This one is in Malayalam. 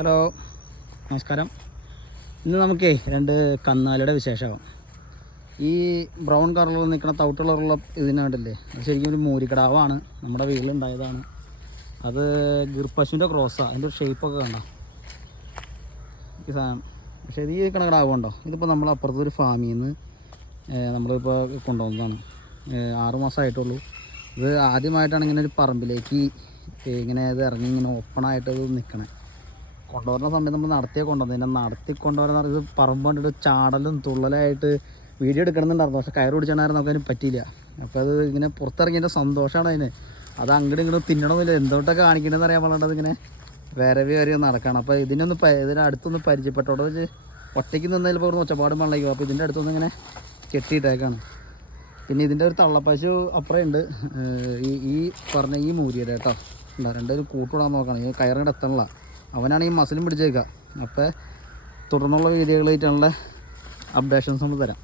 ഹലോ, നമസ്കാരം. ഇന്ന് നമുക്കേ രണ്ട് കന്നാലിയുടെ വിശേഷമാവും. ഈ ബ്രൗൺ കളറിൽ നിൽക്കുന്ന തവിട്ട് കളറുള്ള ഇതിനായിട്ടല്ലേ, അത് ശരിക്കും ഒരു മൂരിക്കടാവാണ്. നമ്മുടെ വീട്ടിലുണ്ടായതാണ്. അത് ഗിർപശുവിൻ്റെ ക്രോസാണ്. അതിൻ്റെ ഒരു ഷേപ്പൊക്കെ കണ്ടോ ഈ സാധനം. പക്ഷേ ഇത് ഈ കണക്കിടാവുണ്ടോ, ഇതിപ്പോൾ നമ്മൾ അപ്പുറത്തൊരു ഫാമിൽ നിന്ന് നമ്മളിപ്പോൾ കൊണ്ടുവന്നതാണ്. 6 മാസമായിട്ടുള്ളൂ. ഇത് ആദ്യമായിട്ടാണ് ഇങ്ങനെ ഒരു പറമ്പിലേക്ക് ഇങ്ങനെ ഇത് ഇറങ്ങി ഇങ്ങനെ ഓപ്പണായിട്ട് ഇത് നിൽക്കണേ. കൊണ്ടുവരുന്ന സമയത്ത് നമ്മൾ കൊണ്ടുവന്നത്. പിന്നെ നടത്തിക്കൊണ്ടുവരുന്ന ഇത് പറമ്പ് കണ്ടിട്ട് ചാടലും തുള്ളലായിട്ട് വീഡിയോ എടുക്കണമെന്നുണ്ടായിരുന്നു. പക്ഷേ കയറ് പിടിച്ചാണെങ്കിൽ നമുക്കതിന് പറ്റിയില്ല. അപ്പോൾ അത് ഇങ്ങനെ പുറത്തിറങ്ങിയതിൻ്റെ സന്തോഷമാണ് അതിന്. അത് അങ്ങോട്ടും ഇങ്ങോട്ടും തിന്നണമെന്നില്ല, എന്തോട്ടൊക്കെ കാണിക്കണമെന്ന് അറിയാൻ പാടുള്ളത് ഇങ്ങനെ വേറെ നടക്കുകയാണ്. അപ്പോൾ ഇതിൻ്റെ അടുത്തൊന്ന് പരിചയപ്പെട്ടോടെ വെച്ച് ഒറ്റയ്ക്ക് നിന്നതിൽ ഇപ്പോൾ ഒച്ചപ്പാടും വെള്ളമായിരിക്കും. അപ്പോൾ ഇതിൻ്റെ അടുത്തൊന്ന് ഇങ്ങനെ കെട്ടിയിട്ടേക്കാണ്. പിന്നെ ഇതിൻ്റെ ഒരു തള്ളപ്പശു അപ്പുറമുണ്ട്. ഈ പറഞ്ഞ ഈ മൂരിയുടെ കേട്ടോ ഉണ്ടോ, രണ്ടൊരു കൂട്ടുവിടാൻ നോക്കണം. ഈ കയറിൻ്റെ എത്തണില്ല. അവനാണ് ഈ മസിലും പിടിച്ചേക്കുക. അപ്പോൾ തുടർന്നുള്ള വീഡിയോകളായിട്ടുള്ള അപ്ഡേഷൻസ് നമ്മൾ തരാം.